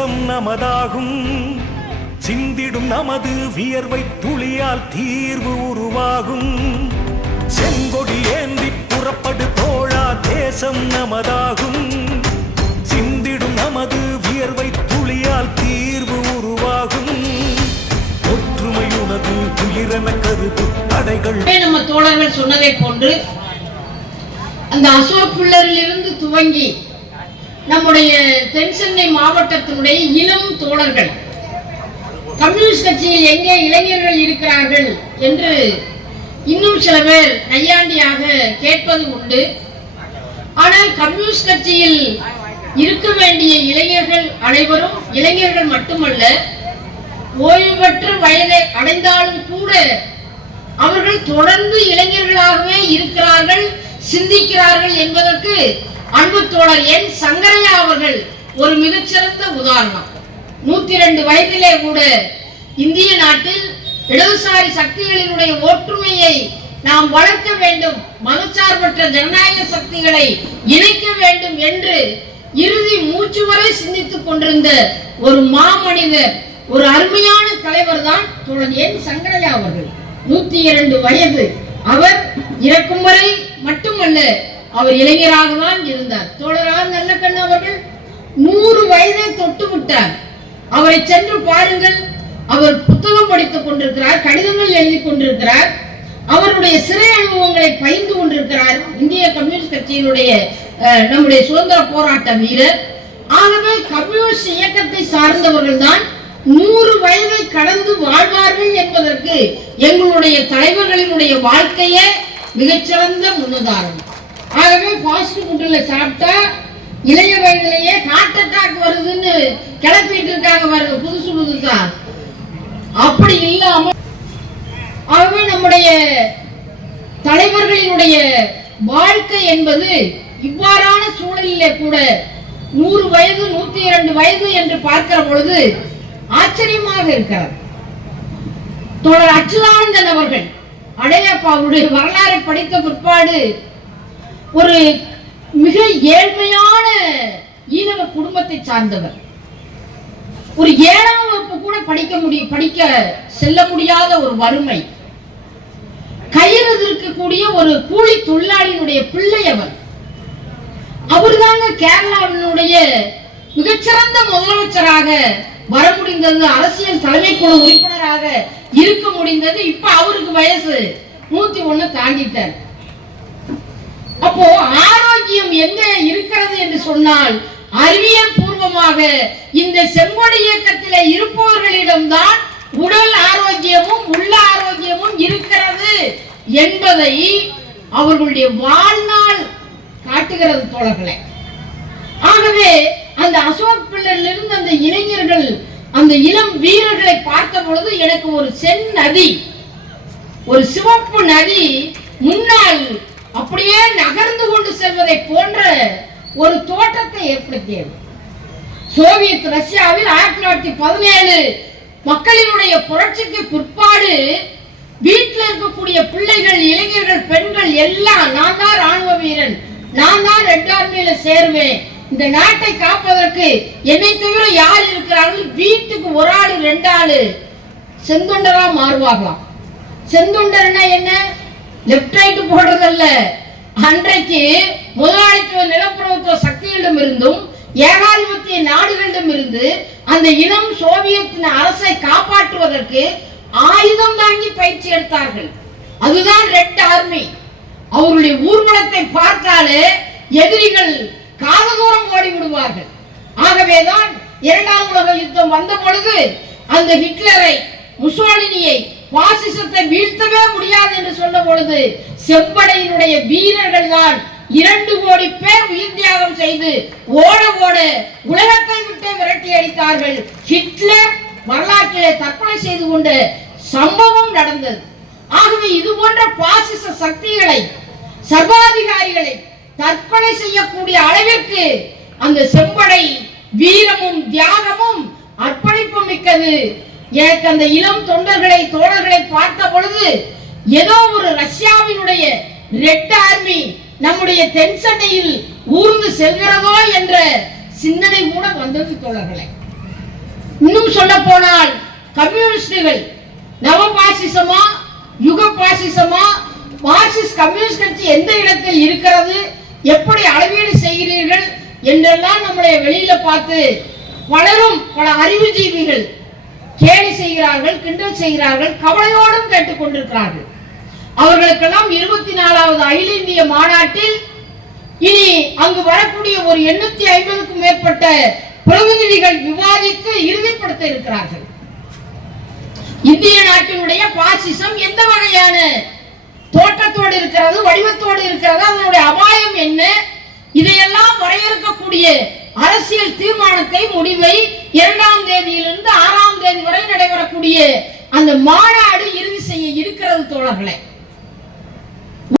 தேசம் நமதாகும். சிந்திடும் நமது வியர்வை துளியால் தீர்வு உருவாகும். செங்கொடி ஏந்தி புறப்படு தோழா, தேசம் நமதாகும். சிந்திடும் நமது வியர்வை துளியால் தீர்வு உருவாகும். ஒற்றுமையுனது உயிரென கருது தடைகள். நம்ம தோழர்கள் சொன்னதை போன்று அந்த அசோக் பிள்ளரிலிருந்து துவங்கி நம்முடைய தென் சென்னை மாவட்டத்தினுடைய இளம் தோழர்கள் கம்யூனிஸ்ட் கட்சியில் எங்கே இளைஞர்கள் இருக்கிறார்கள் என்று இன்னும் சில பேர் நையாண்டியாக கேட்பது உண்டு. ஆனால் கம்யூனிஸ்ட் கட்சியில் இருக்க வேண்டிய இளைஞர்கள் அனைவரும் இளைஞர்கள் மட்டுமல்ல, ஓய்வு பெற்ற வயதை அடைந்தாலும் கூட அவர்கள் தொடர்ந்து இளைஞர்களாகவே இருக்கிறார்கள், சிந்திக்கிறார்கள் என்பதற்கு அன்பு தோழர் என் சங்கரையா அவர்கள் ஒரு மிகச்சிறந்த உதாரணம். 102 வயதிலே கூட இந்திய நாட்டில் இடதுசாரி சக்திகளினுடைய ஒற்றுமையை நாம் வளர்க்க வேண்டும், மதச்சார்பற்ற ஜனநாயக சக்திகளை இணைக்க வேண்டும் என்று இறுதி மூச்சு வரை சிந்தித்துக் கொண்டிருந்த ஒரு மாமனிதர், ஒரு அருமையான தலைவர் தான் தோழர் என் சங்கரையா அவர்கள். 102 வயது. அவர் இறக்கும் வரை மட்டுமல்ல, அவர் இளைஞராக தான் இருந்தார். தோழராக நல்லக்கண்ணு அவர்கள் 100 வயதை தொட்டு விட்டார். அவரை சென்று பாருங்கள். அவர் புத்தகம் படித்துக் கொண்டிருக்கிறார், கடிதங்கள் எழுதி கொண்டிருக்கிறார், அவருடைய சிறை அனுபவங்களை பகிர்ந்து கொண்டிருக்கிறார். இந்திய கம்யூனிஸ்ட் கட்சியினுடைய நம்முடைய சுதந்திர போராட்ட வீரர். ஆகவே கம்யூனிஸ்ட் இயக்கத்தை சார்ந்தவர்கள் தான் 100 வயதை கடந்து வாழ்வார்கள் என்பதற்கு எங்களுடைய தலைவர்களினுடைய வாழ்க்கையே மிகச்சிறந்த முன்னுதாரணம். ஆகவே ஃபாஸ்ட் ஃபுட்ல சாப்பிட்டா இளைய வயதிலேயே ஹார்ட் அட்டாக் வருதுன்னு கிளப்பிட்டு இருக்காங்க பாருங்க, புதுசு புதுசா. அப்படி இல்லாம ஆகவே நம்முடைய தலைவர்களினுடைய வாழ்க்கை என்பது இவ்வாறான சூழலிலே கூட 100 வயது 102 வயது என்று பார்க்கிற பொழுது ஆச்சரியமாக இருக்கிறார். தோழர் அச்சுதானந்தன் அவர்கள் அடையப்பாவுடைய வரலாறை படித்த பிற்பாடு ஒரு மிக ஏழ்மையான ஈழவ குடும்பத்தை சார்ந்தவர். ஒரு 7ஆம் வகுப்பு கூட படிக்க செல்ல முடியாத ஒரு வறுமை, கயிறு இருக்கக்கூடிய ஒரு கூலி தொழிலாளியினுடைய பிள்ளை அவர். அவர்தாங்க கேரளாவினுடைய மிகச்சிறந்த முதலமைச்சராக வர முடிந்தது, அரசியல் தலைமை குழு உறுப்பினராக இருக்க முடிந்தது. இப்ப அவருக்கு வயசு 101 தாண்டிட்டார். அப்போ ஆரோக்கியம் எங்க இருக்கிறது என்று சொன்னால், அறிவியல் பூர்வமாக இந்த செங்கொடி இயக்கத்திலே இருப்பவர்களிடம்தான் உடல் ஆரோக்கியமும் உள்ள ஆரோக்கியமும் இருக்கிறது என்பதை அவர்களுடைய வாழ்நாள் காட்டுகிறது தோழர்களே. ஆகவே அந்த அசோக் பிள்ளரிலிருந்து அந்த இளைஞர்கள், அந்த இளம் வீரர்களை பார்த்த பொழுது எனக்கு ஒரு செந்நதி, ஒரு சிவப்பு நதி முன்னால் அப்படியே நகர்ந்து கொண்டு செல்வதை போன்ற ஒரு தோற்றத்தை ஏற்படுத்தியது. சோவியத் ரஷ்யாவில் 1917 மக்களினுடைய புரட்சிக்கு பிற்பாடு வீட்டில் இருக்கக்கூடிய பிள்ளைகள், இளைஞர்கள், பெண்கள் எல்லாம் நான் தான் ராணுவ வீரன், நான் தான் ரெட் ஆர்மியில சேருவேன், இந்த நாட்டை காப்பதற்கு என்னை தவிர யார் இருக்கிறார்கள், வீட்டுக்கு ஒரு ஆளு 2 ஆளு செந்தொண்டரா மாறுவார்களாம். செந்தொண்டர்னா என்ன? லெப்ட் ரைட் போடுறதல்ல. அன்றைக்கு முதலாளித்துவ நிலப்பிரபுத்துவ சக்திகளிடம் இருந்தும் ஏகாதிபத்திய நாடுகளிடம் இருந்து அந்த இளம் சோவியத் அரசை காப்பாற்றுவதற்கு ஆயுதம் தாங்கி பயிற்சி எடுத்தார்கள். அதுதான் ரெட் ஆர்மி. அவருடைய ஊர்வலத்தை பார்த்தாலே எதிரிகள் காததூரம் ஓடி விடுவார்கள். ஆகவேதான் 2ஆம் உலக யுத்தம் வந்த பொழுது அந்த ஹிட்லரை, முசோலினியை, பாசிசத்தை வீழ்த்தவே முடியாது என்று சொன்ன பொழுது செம்படையினுடைய வீரர்கள் தான் 2 கோடி பேர் உயிர் தியாகம் செய்து ஓட ஓட உலகத்தை விட்டு விரட்டி அடித்தார்கள். ஹிட்லர் வரலாற்றிலே தற்கொலை செய்து கொண்ட சம்பவம் நடந்தது. ஆகவே இது போன்ற பாசிச சக்திகளை, சர்வாதிகாரிகளை தற்கொலை செய்யக்கூடிய அளவிற்கு அந்த செம்படை வீரமும் தியாகமும் அர்ப்பணிப்பு மிக்கது. எனக்கு அந்த இளம் தொண்டர்களை, தோழர்களை பார்த்த பொழுது ஏதோ ஒரு ரஷ்யாவினுடைய ரெட் ஆர்மி நம்முடைய தென் சென்னையில் ஊர்ந்து செல்கிறதோ என்ற சிந்தனை கூட வந்தது தோழர்களே. இன்னும் சொல்ல போனால் கம்யூனிஸ்டுகள் நவ பாசிசமா யுக பாசிசமா மார்க்சிஸ்ட் கம்யூனிஸ்ட் கட்சி எந்த இடத்தில் இருக்கிறது, எப்படி அளவீடு செய்கிறீர்கள் என்றெல்லாம் நம்மளை வெளியில பார்த்து பலரும் பல அறிவுஜீவிகள் கேலி செய்கிறார்கள், கிண்டல் செய்கிறார்கள், கவலையோடும் கேட்டுக் கொண்டிருக்கிறார்கள். அவர்களுக்கெல்லாம் 24வது அகில இந்திய மாநாட்டில் இனி அங்கு வரக்கூடிய ஒரு 850க்கும் மேற்பட்ட பிரதிநிதிகள் விவாதித்து இறுதிப்படுத்த இருக்கிறார்கள். இந்திய நாட்டினுடைய பாசிசம் எந்த வகையான தோற்றத்தோடு இருக்கிறது, வடிவத்தோடு இருக்கிறது, அதனுடைய அபாயம் என்ன, இதையெல்லாம் வரையறுக்கக்கூடிய அரசியல் தீர்மானத்தை முடிவை 2ஆம் தேதியிலிருந்து 6ஆம் தேதி வரை நடைபெறக்கூடிய அந்த மாநாடு இறுதி செய்ய இருக்கிறது தோழர்களே.